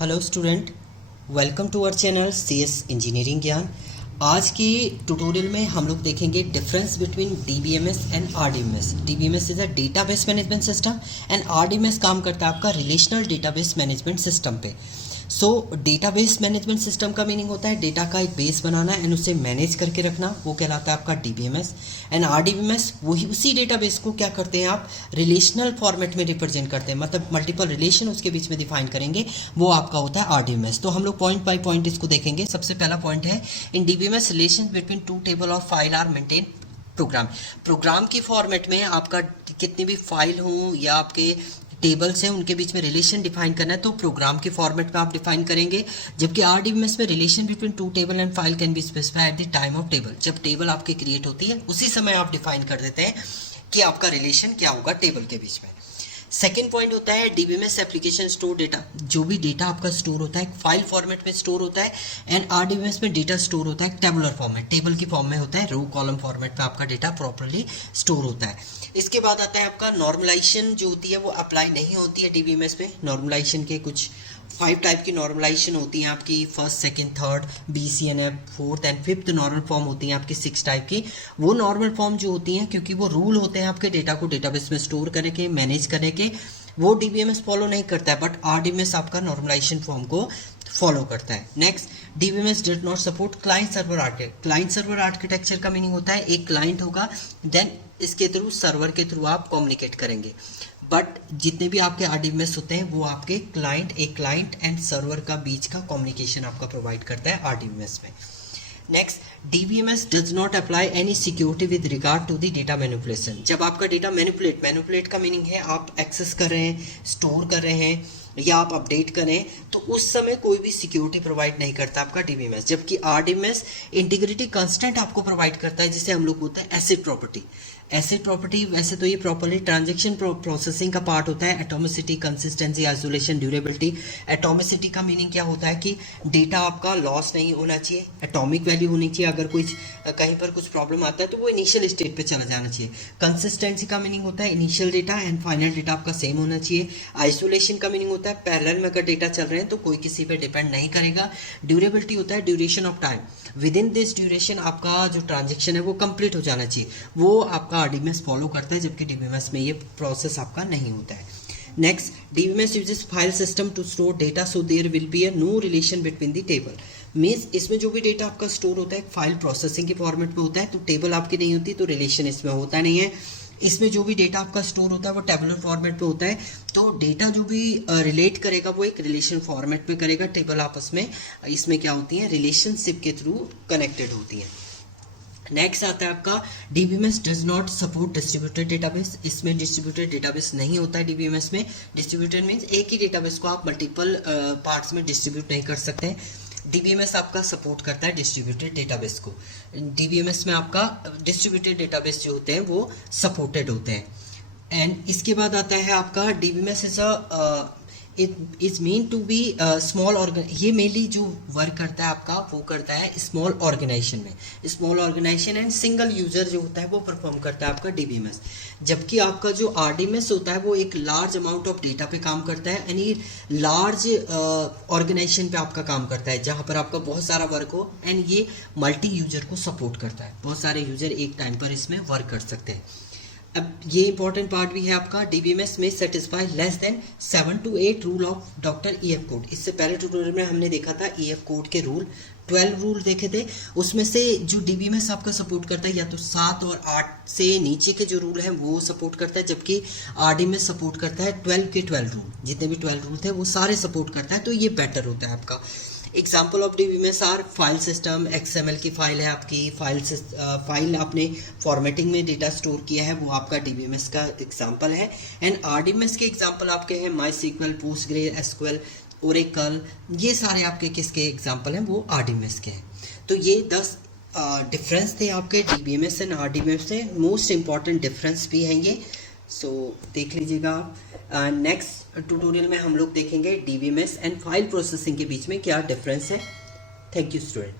Hello student, welcome to our channel CS engineering Gyan. आज की tutorial में हम लोग देखेंगे difference between DBMS and RDMS। DBMS is a database management system and RDMS काम करता है आपका रिलेशनल डेटाबेस मैनेजमेंट सिस्टम पे। सो डेटाबेस मैनेजमेंट सिस्टम का मीनिंग होता है डेटा का एक बेस बनाना एंड उसे मैनेज करके रखना, वो कहलाता है आपका DBMS। एंड RDBMS वही उसी डेटाबेस को क्या करते हैं आप रिलेशनल फॉर्मेट में रिप्रेजेंट करते हैं, मतलब मल्टीपल रिलेशन उसके बीच में डिफाइन करेंगे, वो आपका होता है RDBMS। तो हम लोग पॉइंट बाय पॉइंट इसको देखेंगे। सबसे पहला पॉइंट है इन DBMS relation between two table और फाइल आर मेंटेन प्रोग्राम की फॉर्मेट में आपका कितनी भी फाइल हो या आपके टेबल्स हैं उनके बीच में रिलेशन डिफाइन करना है तो प्रोग्राम के फॉर्मेट में आप डिफाइन करेंगे। जबकि RDBMS में relation between two table and file can be specified at the time of table. जब टेबल आपके क्रिएट होती है उसी समय आप डिफाइन कर देते हैं कि आपका रिलेशन क्या होगा टेबल के बीच में। सेकेंड पॉइंट होता है DBMS एप्लीकेशन स्टोर डेटा। जो भी डेटा आपका स्टोर होता है फाइल फॉर्मेट में स्टोर होता है एंड RDBMS में डेटा स्टोर होता है टेबुलर फॉर्मेट, टेबल की फॉर्म में होता है, रो कॉलम फॉर्मेट में आपका डेटा प्रॉपर्ली स्टोर होता है। इसके बाद आता है आपका नॉर्मलाइजेशन जो होती है वो अप्लाई नहीं होती है DBMS पे। नॉर्मलाइजेशन के कुछ 5 टाइप की नॉर्मलाइजेशन होती हैं आपकी, first second third BCNF, fourth and fifth normal form होती हैं आपकी 6 टाइप की। वो नॉर्मल फॉर्म जो होती हैं क्योंकि वो रूल होते हैं आपके डेटा को डेटाबेस में स्टोर करने के, मैनेज करने के, वो DBMS फॉलो नहीं करता है, बट RDBMS आपका नॉर्मलाइजेशन फॉर्म को फॉलो करता है। Next, DBMS does not support client server architecture. Client server architecture का मीनिंग होता है एक क्लाइंट होगा देन इसके थ्रू सर्वर के थ्रू आप कम्युनिकेट करेंगे, बट जितने भी आपके RDBMS होते हैं वो आपके एक क्लाइंट एंड सर्वर का बीच का कम्युनिकेशन आपका प्रोवाइड करता है RDBMS में। Next, DBMS does not apply any security with regard to the data manipulation. जब आपका डेटा मैनिपुलेट का मीनिंग है आप एक्सेस कर रहे हैं, स्टोर कर रहे हैं या आप अपडेट करें तो उस समय कोई भी सिक्योरिटी प्रोवाइड नहीं करता आपका DBMS। जबकि RDBMS इंटीग्रिटी कंस्टेंट आपको प्रोवाइड करता है जिसे हम लोग बोलते हैं एसिड प्रॉपर्टी। एसिड प्रॉपर्टी वैसे तो ये प्रॉपर्ली ट्रांजैक्शन प्रोसेसिंग का पार्ट होता है। Atomicity, consistency, isolation, durability. Atomicity का मीनिंग क्या होता है कि डेटा आपका लॉस नहीं होना चाहिए, एटॉमिक वैल्यू होनी चाहिए, अगर कोई कहीं पर कुछ प्रॉब्लम आता है तो वो इनिशियल स्टेट पे चला जाना चाहिए। कंसिस्टेंसी का मीनिंग होता है initial data and final data आपका सेम होना चाहिए। आइसोलेशन का मीनिंग होता है पैरेलल में अगर डेटा चल रहे हैं तो कोई किसी पे डिपेंड नहीं करेगा। ड्यूरेबिलिटी होता है duration of time, with in this duration आपका जो ट्रांजेक्शन है वो कंप्लीट हो जाना चाहिए, वो आपका RDBMS फॉलो करता है, जबकि DBMS में ये प्रोसेस आपका नहीं होता है। Next, DBMS uses file system to store data so there will be a no relation between the table. Means इसमें जो भी डेटा आपका स्टोर होता है फाइल प्रोसेसिंग के फॉर्मेट में होता है तो टेबल आपकी नहीं होती, तो रिलेशन इसमें होता नहीं है। इसमें जो भी डेटा आपका स्टोर होता है वो टेबुलर फॉर्मेट पे होता है, तो डेटा जो भी रिलेट करेगा वो एक रिलेशन फॉर्मेट में करेगा। टेबल आपस में इसमें क्या होती है रिलेशनशिप के थ्रू कनेक्टेड होती है। नेक्स्ट आता है आपका DBMS does not support distributed database. इसमें डिस्ट्रीब्यूटेड डेटाबेस नहीं होता है DBMS में। डिस्ट्रीब्यूटेड मीन्स एक ही डेटाबेस को आप मल्टीपल पार्ट्स में डिस्ट्रीब्यूट नहीं कर सकते। DBMS आपका सपोर्ट करता है डिस्ट्रीब्यूटेड डेटाबेस को। DBMS में आपका डिस्ट्रीब्यूटेड डेटाबेस जो होते हैं वो सपोर्टेड होते हैं। एंड इसके बाद आता है आपका DBMS is it is mean to be small ये मेनली जो वर्क करता है आपका वो करता है स्मॉल ऑर्गेनाइजेशन में। Small organization and single user जो होता है वो परफॉर्म करता है आपका DBMS। जबकि आपका जो RDBMS होता है वो एक लार्ज अमाउंट ऑफ डेटा पे काम करता है, यानी लार्ज ऑर्गेनाइजेशन पे आपका काम करता है जहाँ पर आपका बहुत सारा वर्क हो, एंड ये मल्टी यूजर को सपोर्ट करता है, बहुत सारे यूजर एक टाइम पर इसमें वर्क कर सकते हैं। अब ये इंपॉर्टेंट पार्ट भी है आपका DBMS में satisfy less than 7 to 8 rule of doctor EF code. इससे पहले ट्यूटोरियल में हमने देखा था EF कोड के रूल 12 रूल देखे थे, उसमें से जो DBMS आपका सपोर्ट करता है या तो 7 और 8 से नीचे के जो रूल हैं वो सपोर्ट करता है, जबकि RDBMS सपोर्ट करता है 12 के 12 रूल। जितने भी 12 रूल थे वो सारे सपोर्ट करता है, तो ये बेटर होता है आपका। Example of DBMS are file system, XML की फाइल है आपकी, फाइल आपने फॉर्मेटिंग में डेटा स्टोर किया है वो आपका DBMS का एग्जाम्पल है। एंड RDBMS के एग्जाम्पल आपके हैं MySQL, PostgreSQL, Oracle, ये सारे आपके किसके एग्जाम्पल हैं वो RDBMS के हैं। तो ये 10 डिफरेंस थे आपके DBMS एंड RDBMS से, मोस्ट इंपॉर्टेंट डिफरेंस भी हैं ये, सो देख लीजिएगा आप। नेक्स्ट ट्यूटोरियल में हम लोग देखेंगे DBMS एंड फाइल प्रोसेसिंग के बीच में क्या डिफरेंस है। Thank you student.